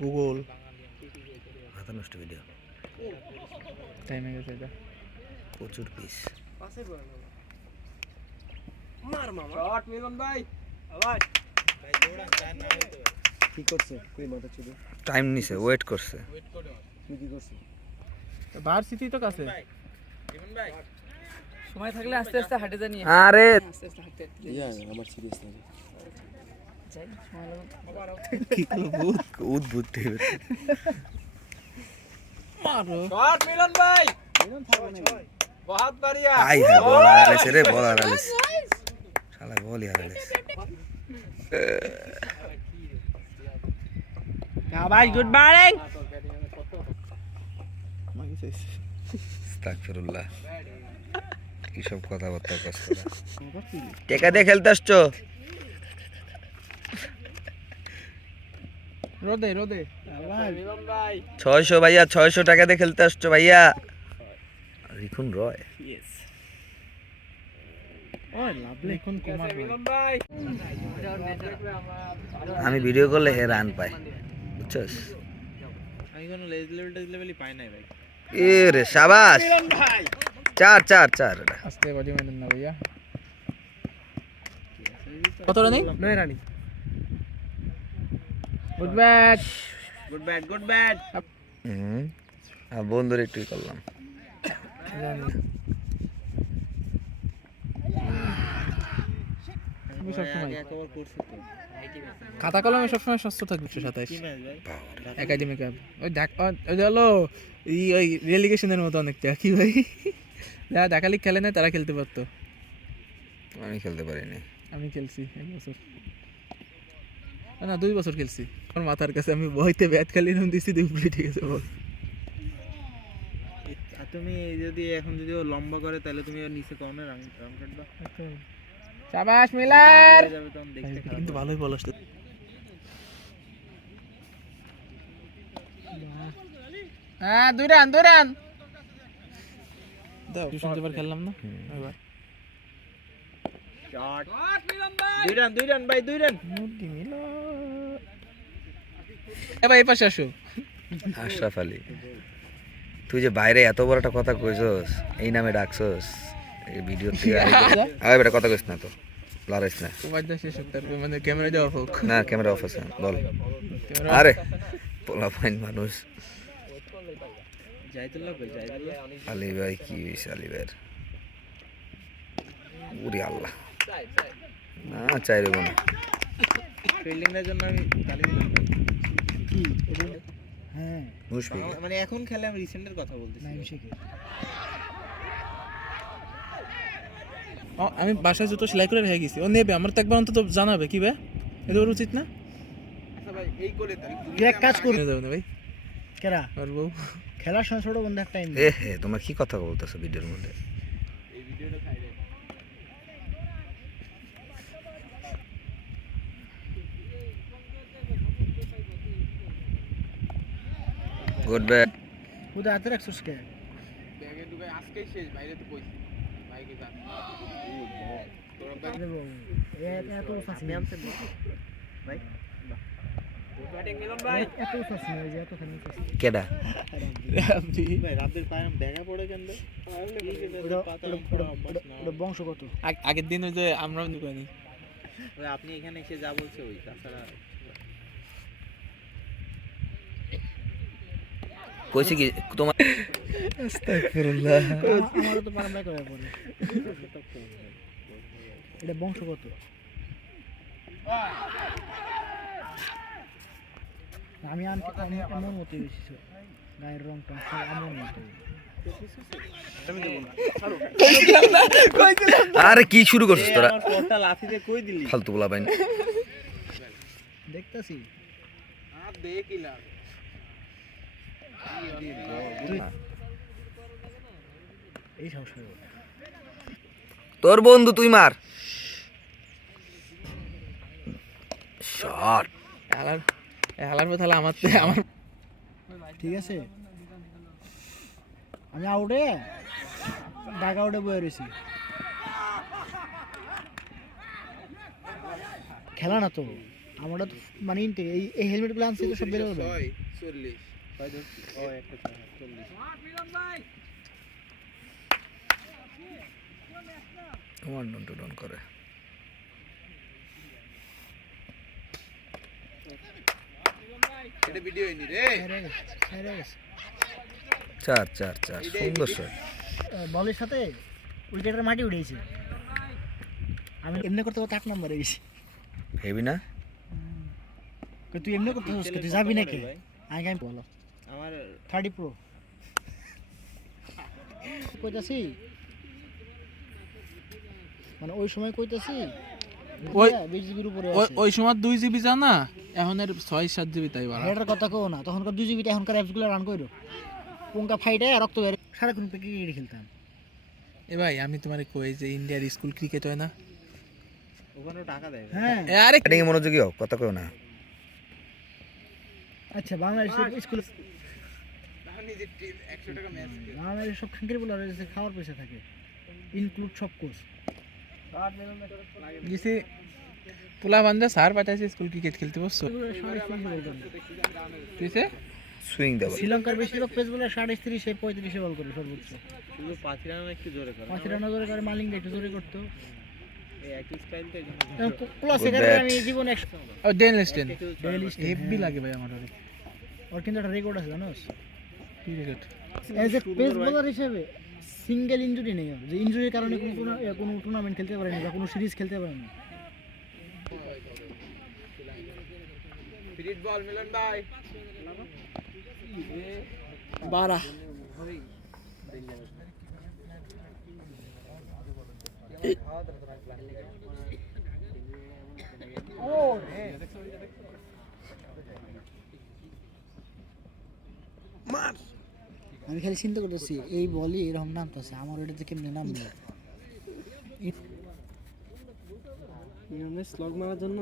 Google মাথা নষ্ট video time হয়ে গেছে এটা প্রচুর পিস মার মামা শট মিলন ভাই আবার ভাই দৌড়ান চার না হইতো কি করছে কই মাথা ছিল টাইম নিছে ওয়েট করছে কি করছে ভার্সিটি তো কাছে জীবন ভাই সময় থাকলে আস্তে আস্তে হাঁটে জানি আরে আস্তে আস্তে হাঁটতে ইয়া আমার সিরিয়াস লাগে যাই সময় লাগবে কি করব উদ্ভুত টিভি মারো শট মিলন ভাই মিলন থাকবে না বহুত बढ़िया আই হ্যাঁ বল আরালেছে রে বল আরালেছে শালা বল আরালেছে ভাই গুড মর্নিং আস্তাগফিরুল্লাহ কি সব কথাবার্তা করছ টাকা দিয়ে খেলতে আসছো রোদে রোদে মিলন ভাই 600 ভাইয়া 600 টাকা দিয়ে খেলতে আসছো ভাইয়া রিকুন রয় ইয়েস ওই লাভলি কোন কুমার মিলন ভাই আমি ভিডিও করলে হে রান পায় বুঝছস আমি কোন লেভেলই পাই নাই ভাই এ রে শাবাশ মিলন ভাই 4 এটা আস্তে বডি মেনেন না ভাইয়া কত running 9 running good bat good bat good bat আর বন্ধুর একটু করলাম কভার করছে তো খাতা কলমে সবসময় সুস্থ থাকবে 127 কি ম্যাচ ভাই একাডেমিক ওই দেখ ওই হলো ওই রেলিগেশনের মতো অনেকটা কি ভাই যারা ঢাকা খেলে না তারা খেলতে পারতো আমি খেলতে পারিনি আমি খেলছি 1 বছর না 2 বছর খেলছি আমার মাথার কাছে আমি বইতে ব্যাট খেলি না দিছি দুপুরে ঠিক আছে বল আর তুমি যদি এখন যদি ও লম্বা করে তাহলে তুমি ওর নিচে কোনে রান কাটবা শাবাশ মিলার যাবে তখন দেখতে খারাপ কিন্তু ভালোই বল আসছে হ্যাঁ 2 রান দাও টিউশন এবার খেললাম না এবার শট দুই রান ভাই 2 রান মুডি মিলা এবার এই পাশে আসো আশরাফ আলী তুই যে বাইরে এত বড় একটা কথা কইছস এই নামে ডাকছস এই ভিডিও থেকে আরে বেটা কথা কইছ না তো লড়াইছ না তোমার দেশে শেষ হতে পারবে মানে ক্যামেরা দেওয়া হোক না ক্যামেরা অফ আছে বল আরে পোলা ফাইন মানুষ যাইতুল্লাহ আলী ভাই কি হইছে আলী ভাই ওরে আল্লাহ না চাইরে না ফিল্ডিং এর জন্য আমি গালি দিলাম কি হ্যাঁ মুশফিক মানে এখন খেলে আমি রিসেন্টের কথা বলতেছি আমি বাসায় জুতো সেলাই করে রেখে গেছি ও নেবে আমার তো একবার অন্তত জানাবে কি ভাই এটা ওর উচিত না আচ্ছা ভাই এই করে তারিখ এক কাজ করে যাবে না ভাই কেরা আর বউ খেলার সময় ছোট বন্ধু একটা টাইম এ হে তোমরা কি কথা বলতেছো ভিডিওর মধ্যে এই ভিডিওটা খাই রে গুড ব্যাট ওটা হাতে রাখছিস কে ব্যাগে ঢুকে আজকেই শেষ বাইরে তো কইছি বাইকে যা এত ফাসি নামছে ভাই ব্যাটিং মিলন ভাই এত ফাসি হয়ে যায় এত খানি ফাসি কেডা ভাই রাতের পায়াম ব্যাগা পড়ে কেন ওটা বংশগত আগের দিন ওই যে আমরা দোকানে ওই আপনি এখানে এসে যা বলছে ওই তাছাড়া কইছে কি তোমার আস্তাগফিরুল্লাহ আমারও তো পারাম করে পড়ে এটা বংশগত আমি এমন মতো বেশি গায়ের রংটা এমন মতো আরে কি শুরু করছিস তোরা তোরটা লাথি দিয়ে কই দিলি ফালতু বলা বাইন দেখতাছি আর দেখিলা এই সমস্যা তোর বন্ধু তুই মার শট হেলার পর তাহলে আমার ঠিক আছে আমি আউটে ডাক আউটে বয়ে রয়েছি খেলা না তো আমরা তো মানে এই হেলমেটগুলো আনছি তো সব বের হবে 40 ভাই ধরছি ও একটা 40 ওয়ান ডন টু ডন করে এটা ভিডিও হয়নি রে চার চার চার সুন্দর শট বলের সাথে উইকেটের মাটি উঠেছে আমি এমনি করতে করতে 8 নম্বরে গেছি হেবি না তুই এমনি করতে তুই যাবি নাকি আগে আমি বলো আমার 30 প্রো কইতাছি মানে ওই সময় কইতাছি ওই 20 জিবির উপরে ওই আছে ওই সময় 2 জিবি জানা এখন এর 6-7 জিবি তাই বাড়া এটার কথা কও না তখনকার 2 জিবিতে এখনকার অ্যাপসগুলো রান কইরো পোঙ্কা ফাইটে রক্ত বের সারাক্ষণ ক্রিকেট খেলতাম এ ভাই আমি তোমারে কই যে ইন্ডিয়ার স্কুল ক্রিকেট হয় না ওখানে টাকা দেয় হ্যাঁ এ আরে ব্যাটিং এ মনোযোগী হও কথা কও না আচ্ছা বাংলাদেশের স্কুল নিজের 100 টাকা ম্যাচ বাংলাদেশের সব খাঙ্কির বলার খাওয়ার পয়সা থাকে ইনক্লুড সব কোর্স গেছি পোলা বান্ধা সার পাঠাইছে স্কুল ক্রিকেট খেলতে বসছো কিছে সুইং দেব শ্রীলঙ্কার বেশিরভাগ পেসগুলো 30.5 35 বল করে সর্বোচ্চ শুধু 5 রান একটু জোরে করে 5 রান ধরে করে মালিঙ্গা একটু জোরে করতো এই একই স্টাইলটা ক্লাস Good একাডেমি bat. আমি জীবনে ও ডেন লিস্টেন ডেইলি হেভি লাগে ভাই আমার ওরে ওর কিন্তু একটা রেকর্ড আছে জানোস কি record as a pace bowler হিসেবে সিঙ্গেল ইনজুরি নেই ওর যে ইনজুরির কারণে কোনো টুর্নামেন্ট খেলতে পারেনি বা কোনো সিরিজ খেলতে পারেনি ফিট বল মিলন ভাই 12 আমি খালি চিন্তা করতেছি এই বলই এরকম নামতেছে আমার ওটাতে কেমনে নামবে স্লগ মারার জন্য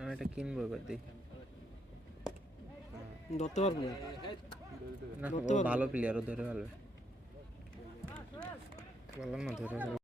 আমি এটা কিনবো এবার দেখি ধরতে পারবো না না ও ভালো প্লেয়ার ও ধরে ফেলবে বললাম না ধরে ফেলবে